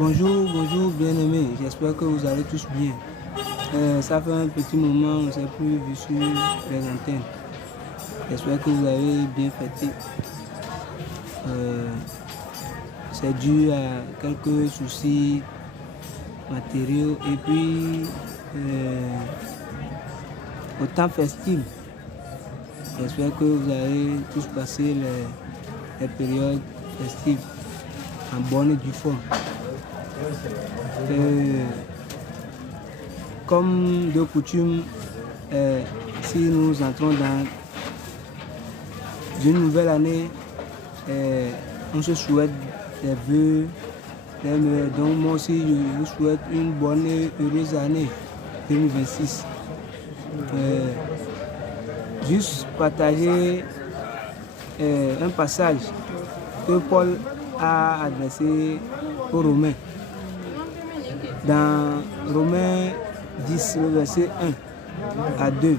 Bonjour, bonjour bien-aimés, j'espère que vous allez tous bien. Ça fait un petit moment, on ne s'est plus vu sur les antennes. J'espère que vous avez bien fêté. C'est dû à quelques soucis matériaux et puis au temps festif. J'espère que vous avez tous passé les périodes festives en bonne et due forme. Comme de coutume, si nous entrons dans une nouvelle année, on se souhaite des vœux. Donc moi aussi, je vous souhaite une bonne et heureuse année 2026. Juste partager un passage que Paul a adressé aux Romains. Dans Romains 10, le verset 1 à 2,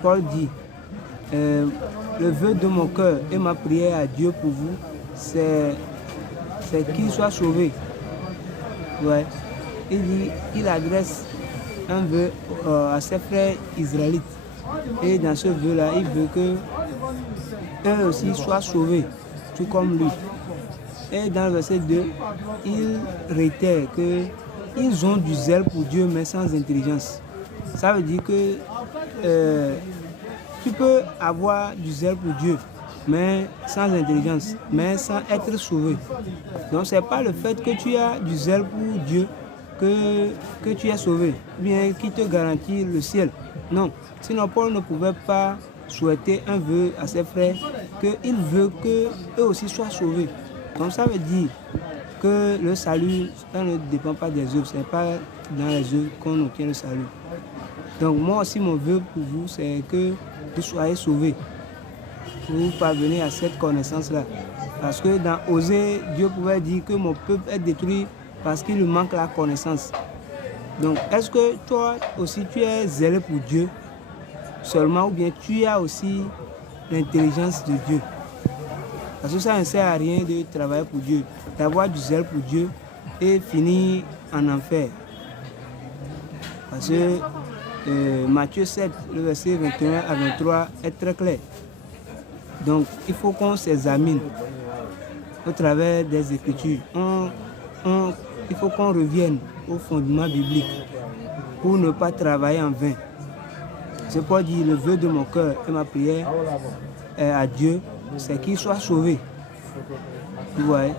Paul dit le vœu de mon cœur et ma prière à Dieu pour vous, c'est qu'il soit sauvé. Ouais. Il adresse un vœu à ses frères israélites. Et dans ce vœu-là, il veut qu'eux aussi soient sauvés, tout comme lui. Et dans le verset 2, il réitère qu'ils ont du zèle pour Dieu, mais sans intelligence. Ça veut dire que tu peux avoir du zèle pour Dieu, mais sans intelligence, mais sans être sauvé. Donc ce n'est pas le fait que tu as du zèle pour Dieu que tu es sauvé, bien qui te garantit le ciel. Non, sinon Paul ne pouvait pas souhaiter un vœu à ses frères qu'il veut qu'eux aussi soient sauvés. Donc ça veut dire que le salut, ça ne dépend pas des œuvres, ce n'est pas dans les œuvres qu'on obtient le salut. Donc moi aussi mon vœu pour vous, c'est que vous soyez sauvés. Vous parvenez à cette connaissance-là. Parce que dans Osée, Dieu pouvait dire que mon peuple est détruit parce qu'il lui manque la connaissance. Donc est-ce que toi aussi tu es zélé pour Dieu seulement ou bien tu as aussi l'intelligence de Dieu? Parce que ça ne sert à rien de travailler pour Dieu, d'avoir du zèle pour Dieu et finir en enfer. Parce que Matthieu 7, le verset 21 à 23 est très clair. Donc il faut qu'on s'examine au travers des Écritures. Il faut qu'on revienne au fondement biblique pour ne pas travailler en vain. C'est pour dire le vœu de mon cœur et ma prière à Dieu, c'est qu'il soit sauvé. Vous voyez?